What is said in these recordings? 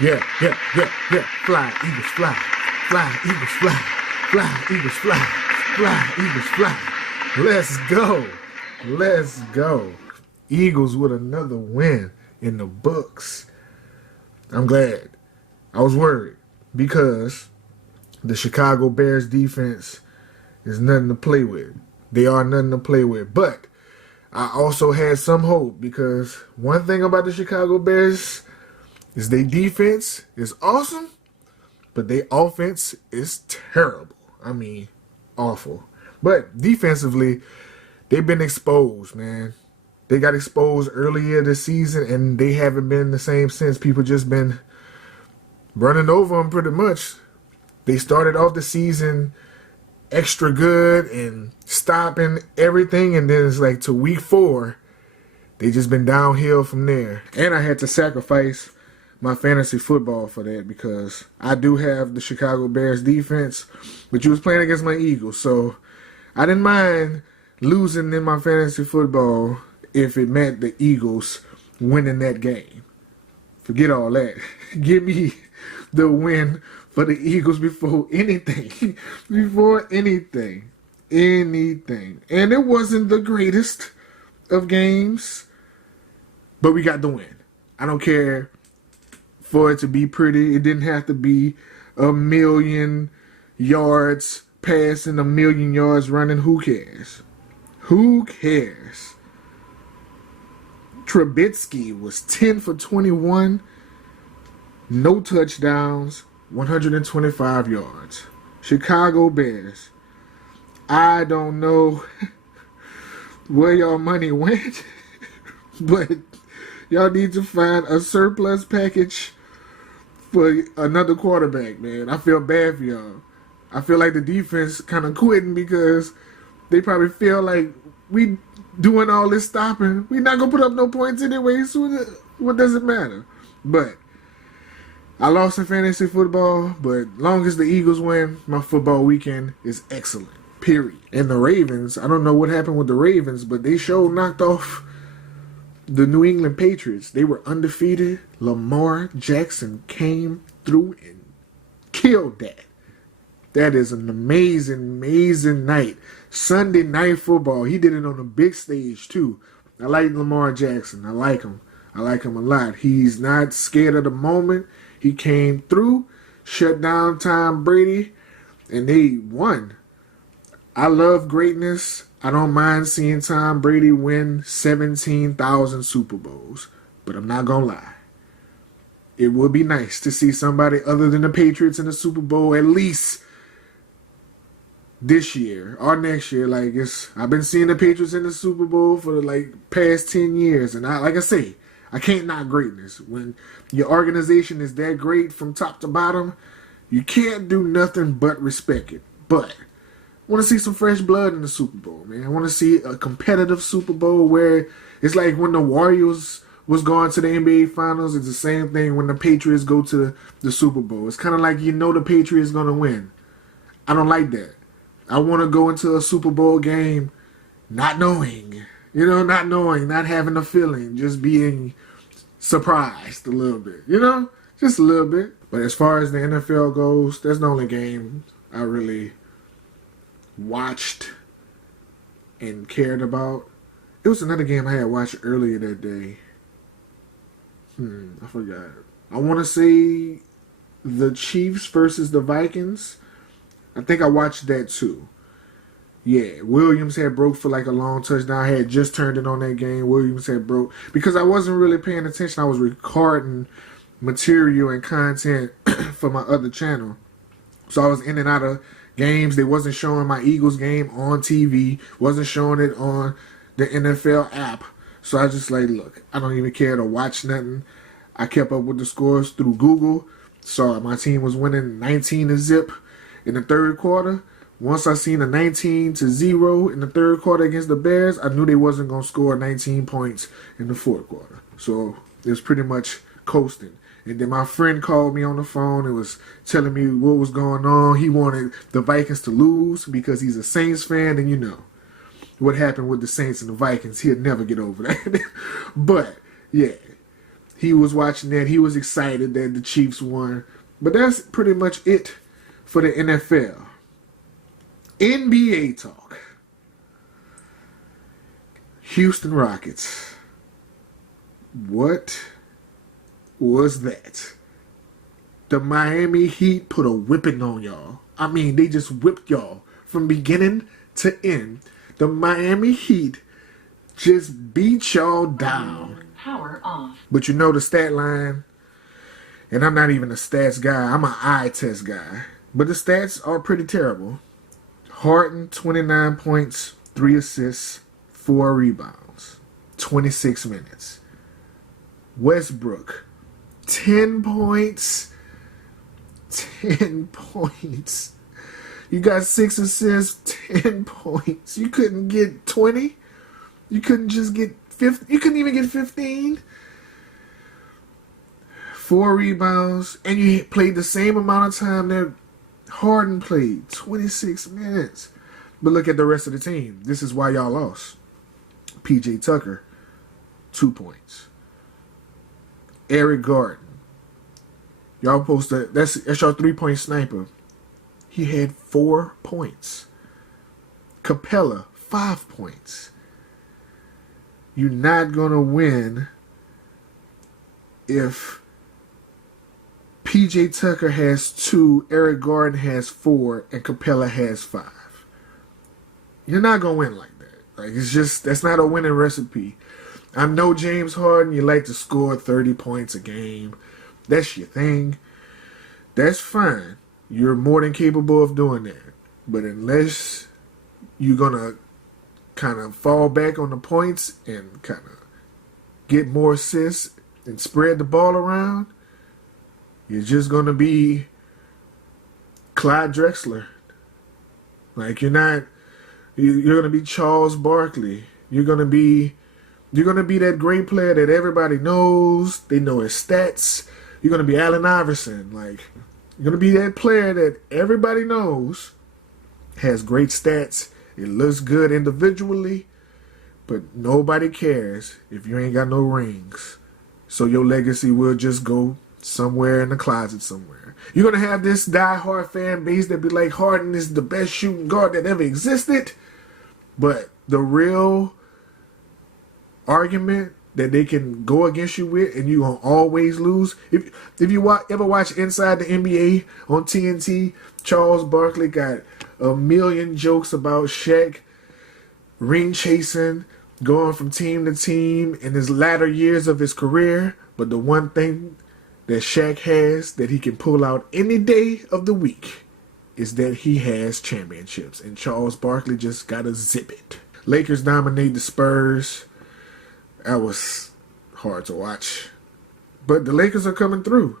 Yeah, yeah, yeah, yeah. Fly, Eagles, fly. Fly, Eagles, fly. Fly, Eagles, fly. Fly, Eagles, fly. Let's go. Let's go. Eagles with another win in the books. I'm glad. I was worried because the Chicago Bears defense is nothing to play with. They are nothing to play with. But I also had some hope because one thing about the Chicago Bears is their defense is awesome, but their offense is terrible. I mean, awful. But defensively, they've been exposed, man. They got exposed earlier this season, and they haven't been the same since. People just been running over them pretty much. They started off the season extra good and stopping everything, and then it's like to week 4, they just been downhill from there. And I had to sacrifice my fantasy football for that because I do have the Chicago Bears defense, but you was playing against my Eagles, so I didn't mind losing in my fantasy football if it meant the Eagles winning that game. Forget all that. Give me the win for the Eagles before anything. Before anything. Anything. And it wasn't the greatest of games, but we got the win. I don't care for it to be pretty. It didn't have to be 1,000,000 yards passing, 1,000,000 yards running. Who cares? Who cares? Trubisky was 10 for 21, no touchdowns, 125 yards. Chicago Bears. I don't know where y'all money went, but y'all need to find a surplus package for another quarterback, man. I feel bad for y'all. I feel like the defense kind of quitting because they probably feel like we doing all this stopping. We not going to put up no points anyway, so what does it matter? But I lost in fantasy football, but long as the Eagles win, my football weekend is excellent, period. And the Ravens, I don't know what happened with the Ravens, but they sure knocked off the New England Patriots. They were undefeated. Lamar Jackson came through and killed that. That is an amazing, amazing night. Sunday Night Football. He did it on a big stage, too. I like Lamar Jackson. I like him. I like him a lot. He's not scared of the moment. He came through, shut down Tom Brady, and they won. I love greatness. I don't mind seeing Tom Brady win 17,000 Super Bowls, but I'm not going to lie. It would be nice to see somebody other than the Patriots in the Super Bowl at least this year or next year. I've been seeing the Patriots in the Super Bowl for the past 10 years, and like I say, I can't knock greatness. When your organization is that great from top to bottom, you can't do nothing but respect it. But I want to see some fresh blood in the Super Bowl, man. I want to see a competitive Super Bowl where it's like when the Warriors was going to the NBA Finals, it's the same thing when the Patriots go to the Super Bowl. It's kind of like the Patriots going to win. I don't like that. I want to go into a Super Bowl game not knowing, not having a feeling, just being surprised a little bit, just a little bit. But as far as the NFL goes, that's the only game I really watched and cared about. It was another game I had watched earlier that day. I forgot. I want to say the Chiefs versus the Vikings. I think I watched that too. Yeah, Williams had broke for a long touchdown. I had just turned it on that game. Williams had broke. Because I wasn't really paying attention. I was recording material and content for my other channel. So I was in and out of games. They wasn't showing my Eagles game on TV. Wasn't showing it on the NFL app. So I just look, I don't even care to watch nothing. I kept up with the scores through Google. Saw my team was winning 19-0 in the third quarter. Once I seen a 19-0 in the third quarter against the Bears, I knew they wasn't going to score 19 points in the fourth quarter. So it was pretty much coasting. And then my friend called me on the phone and was telling me what was going on. He wanted the Vikings to lose because he's a Saints fan, and what happened with the Saints and the Vikings. He'll never get over that. But, yeah, He was watching that. He was excited that the Chiefs won. But that's pretty much it for the NFL. NBA talk. Houston Rockets. What was that? The Miami Heat put a whipping on y'all. I mean, they just whipped y'all from beginning to end. The Miami Heat just beat y'all down. Power off. But you know the stat line, and I'm not even a stats guy. I'm an eye test guy. But the stats are pretty terrible. Harden, 29 points, 3 assists, 4 rebounds, 26 minutes. Westbrook, 10 points, 10 points. You got 6 assists, 10 points. You couldn't get 20? You couldn't just get 15? You couldn't even get 15? 4 rebounds, and you played the same amount of time that Harden played, 26 minutes. But look at the rest of the team. This is why y'all lost. P.J. Tucker, 2 points. Eric Gordon. Y'all supposed to, that's your 3-point sniper. He had 4 points. Capella, 5 points. You're not going to win if P.J. Tucker has 2, Eric Gordon has 4, and Capella has 5. You're not going to win like that. Like, it's just, that's not a winning recipe. I know James Harden, you like to score 30 points a game. That's your thing. That's fine. You're more than capable of doing that. But unless you're going to kind of fall back on the points and kind of get more assists and spread the ball around, you're just going to be Clyde Drexler. Like, you're going to be Charles Barkley. You're going to be that great player that everybody knows. They know his stats. You're going to be Allen Iverson. Like, you're going to be that player that everybody knows has great stats. It looks good individually, but nobody cares if you ain't got no rings. So your legacy will just go somewhere in the closet somewhere. You're going to have this die-hard fan base that be like, Harden is the best shooting guard that ever existed. But the real argument that they can go against you with and you're going to always lose. If you ever watch Inside the NBA on TNT, Charles Barkley got a million jokes about Shaq ring chasing, going from team to team in his latter years of his career. But the one thing that Shaq has that he can pull out any day of the week is that he has championships. And Charles Barkley just got to zip it. Lakers dominate the Spurs. That was hard to watch. But the Lakers are coming through.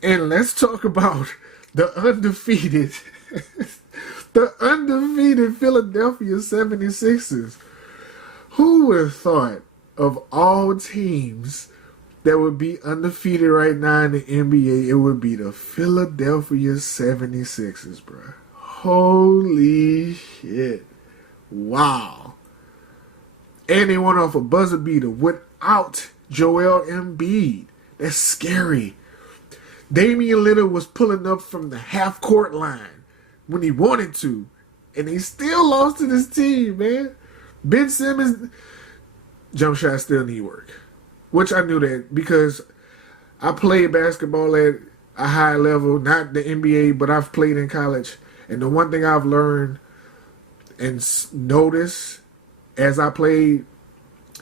And let's talk about the undefeated Philadelphia 76ers. Who would have thought of all teams that would be undefeated right now in the NBA, it would be the Philadelphia 76ers, bro. Holy shit. Wow. And they went off a buzzer beater without Joel Embiid. That's scary. Damian Lillard was pulling up from the half-court line when he wanted to, and he still lost to this team, man. Ben Simmons, jump shots still need work. Which I knew that because I played basketball at a high level, not the NBA, but I've played in college. And the one thing I've learned and noticed as I played,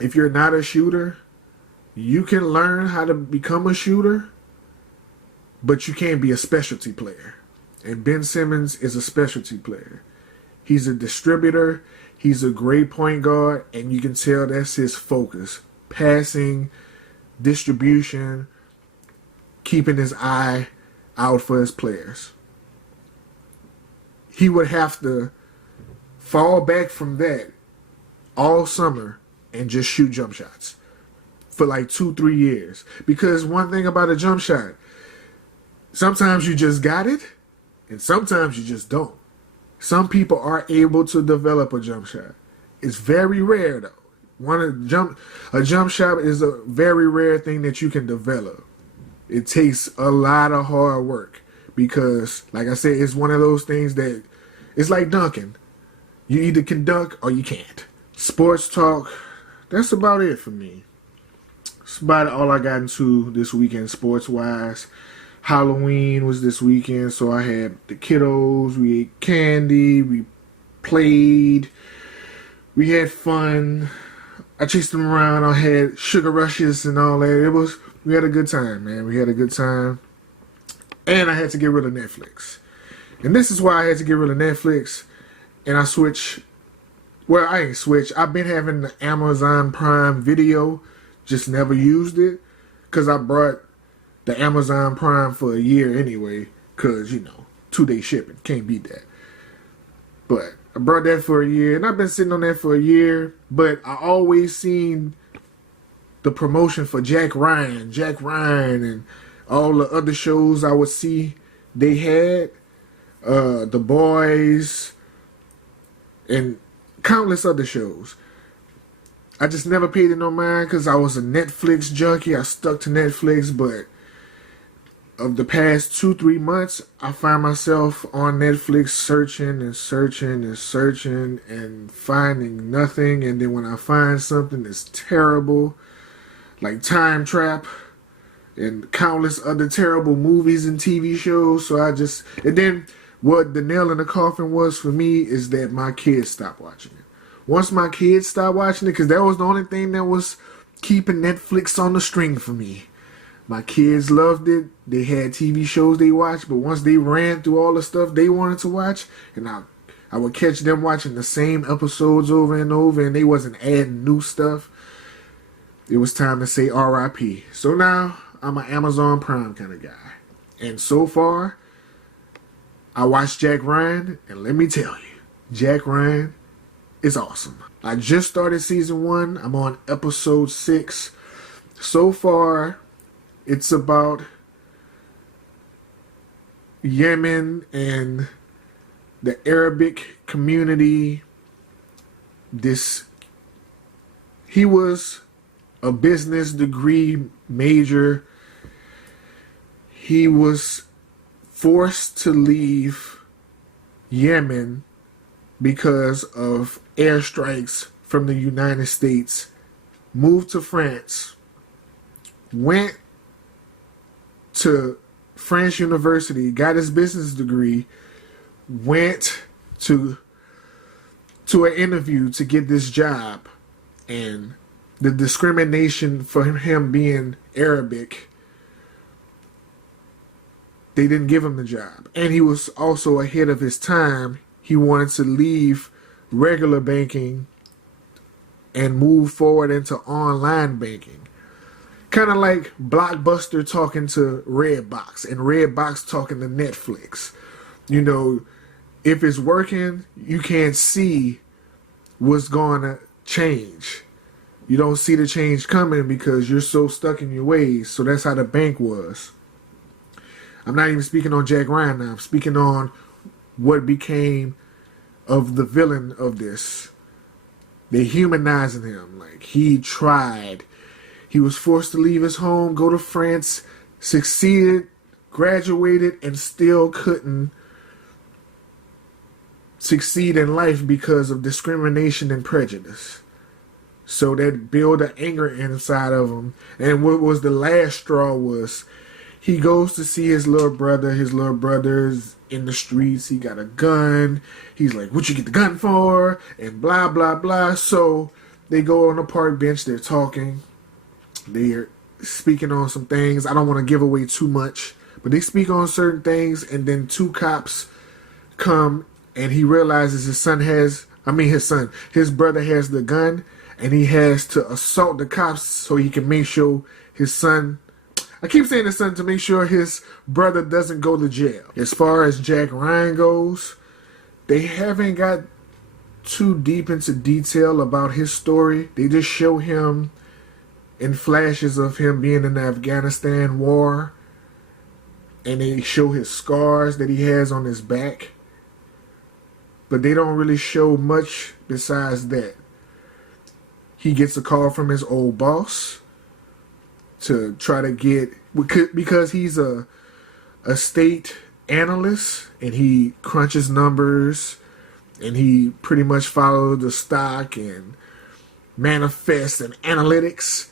if you're not a shooter, you can learn how to become a shooter, but you can't be a specialty player. And Ben Simmons is a specialty player. He's a distributor. He's a great point guard, and you can tell that's his focus. Passing, distribution, keeping his eye out for his players. He would have to fall back from that all summer and just shoot jump shots for like 2-3 years. Because one thing about a jump shot, sometimes you just got it, and sometimes you just don't. Some people are able to develop a jump shot. It's very rare, though. A jump shot is a very rare thing that you can develop. It takes a lot of hard work because, like I said, it's one of those things that it's like dunking. You either can dunk or you can't. Sports talk, that's about it for me. That's about all I got into this weekend sports wise. Halloween was this weekend, so I had the kiddos, we ate candy, we played, we had fun. I chased them around, I had sugar rushes and all that. We had a good time, man. We had a good time. And I had to get rid of Netflix. And this is why I had to get rid of Netflix. And I switched. Well, I ain't switched. I've been having the Amazon Prime Video. Just never used it. Because I brought the Amazon Prime for a year anyway. Because, 2-day shipping. Can't beat that. But I brought that for a year. And I've been sitting on that for a year. But I always seen the promotion for Jack Ryan, and all the other shows I would see they had, The Boys, and countless other shows. I just never paid it no mind because I was a Netflix junkie. I stuck to Netflix, but of the past 2-3 months, I find myself on Netflix searching and finding nothing. And then when I find something, it's terrible. Like Time Trap and countless other terrible movies and TV shows. And then what the nail in the coffin was for me is that my kids stopped watching it. Once my kids stopped watching it, because that was the only thing that was keeping Netflix on the string for me. My kids loved it. They had TV shows they watched, but once they ran through all the stuff they wanted to watch, and I would catch them watching the same episodes over and over, and they wasn't adding new stuff. It was time to say RIP. So now I'm an Amazon Prime kind of guy. And so far, I watched Jack Ryan, and let me tell you, Jack Ryan is awesome. I just started season 1. I'm on episode 6. So far, it's about Yemen and the Arabic community. He was a business degree major. He was forced to leave Yemen because of airstrikes from the United States, moved to France, went to French University, got his business degree, went to an interview to get this job, and the discrimination for him being Arabic, they didn't give him the job. And he was also ahead of his time. He wanted to leave regular banking and move forward into online banking. Kind of like Blockbuster talking to Redbox and Redbox talking to Netflix. If it's working, you can't see what's going to change. You don't see the change coming because you're so stuck in your ways. So that's how the bank was. I'm not even speaking on Jack Ryan now. I'm speaking on what became of the villain of this. They're humanizing him. Like, he tried. He was forced to leave his home, go to France, succeeded, graduated, and still couldn't succeed in life because of discrimination and prejudice. So that built an anger inside of him. And what was the last straw was he goes to see his little brother. His little brother's in the streets. He got a gun. He's like, what you get the gun for? And blah, blah, blah. So they go on a park bench. They're talking. They're speaking on some things. I don't want to give away too much. But they speak on certain things. And then 2 cops come. And he realizes his brother has the gun. And he has to assault the cops so he can make sure his son... I keep saying his son to make sure his brother doesn't go to jail. As far as Jack Ryan goes, they haven't got too deep into detail about his story. They just show him in flashes of him being in the Afghanistan war. And they show his scars that he has on his back. But they don't really show much besides that. he gets a call from his old boss to try to get, because he's a state analyst and he crunches numbers and he pretty much follows the stock and manifests and analytics.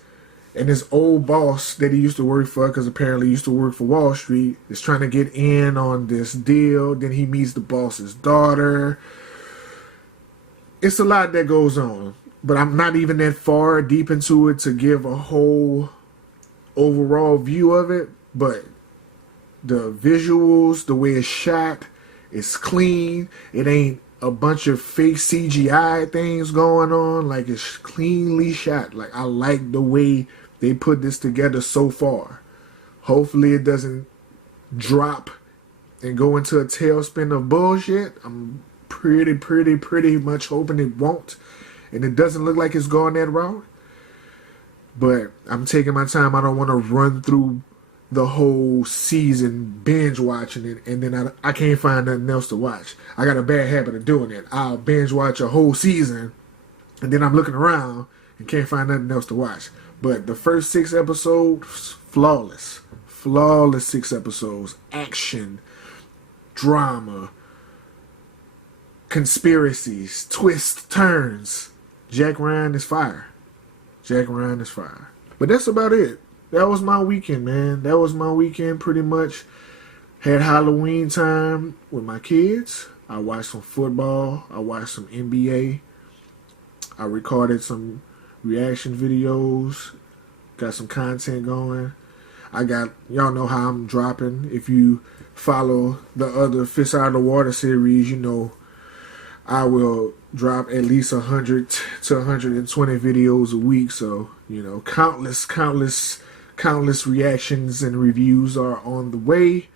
And his old boss that he used to work for, because apparently he used to work for Wall Street, is trying to get in on this deal. Then he meets the boss's daughter. It's a lot that goes on, but I'm not even that far deep into it to give a whole overall view of it. But the visuals, the way it's shot, it's clean. It ain't a bunch of fake CGI things going on. Like, it's cleanly shot. Like, I like the way they put this together so far. Hopefully it doesn't drop and go into a tailspin of bullshit. I'm pretty much hoping it won't. And it doesn't look like it's going that route. But I'm taking my time. I don't want to run through the whole season binge watching it, and then I can't find nothing else to watch. I got a bad habit of doing it. I'll binge watch a whole season, and then I'm looking around and can't find nothing else to watch. But the first 6 episodes, flawless. Flawless 6 episodes. Action, drama, conspiracies, twists, turns. Jack Ryan is fire. Jack Ryan is fire. But that's about it. That was my weekend, man. That was my weekend pretty much. Had Halloween time with my kids. I watched some football. I watched some NBA. I recorded some reaction videos. Got some content going. Y'all know how I'm dropping. If you follow the other Fish Out of the Water series, you know I will drop at least 100 to 120 videos a week. So, you know, countless reactions and reviews are on the way.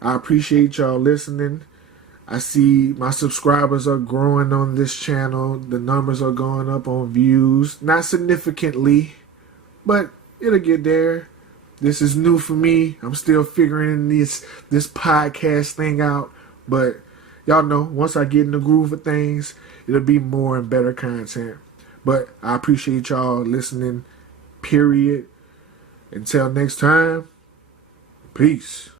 I appreciate y'all listening. I see my subscribers are growing on this channel. The numbers are going up on views. Not significantly, but it'll get there. This is new for me. I'm still figuring this podcast thing out. But y'all know, once I get in the groove of things, it'll be more and better content. But I appreciate y'all listening, period. Until next time, peace.